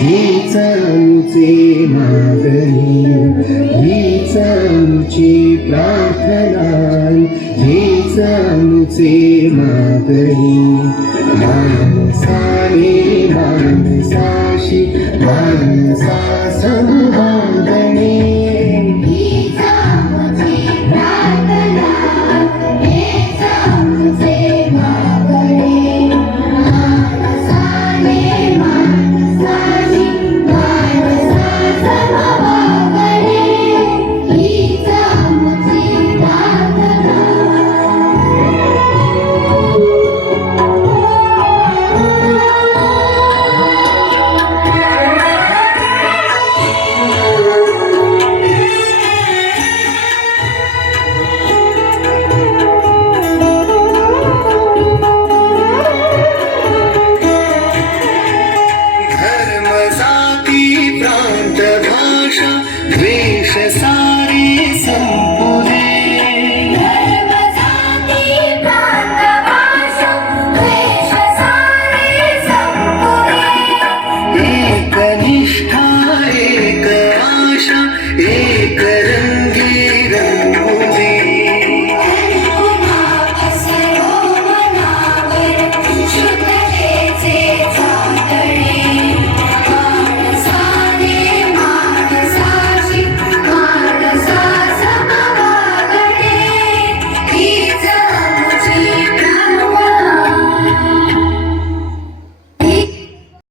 हीच आमचे मागणी हीच आमची प्रार्थना हीच आमचे मागणी. माणसाने माणसाशी माणसा संवादणे धर्म जाती प्रांत Please.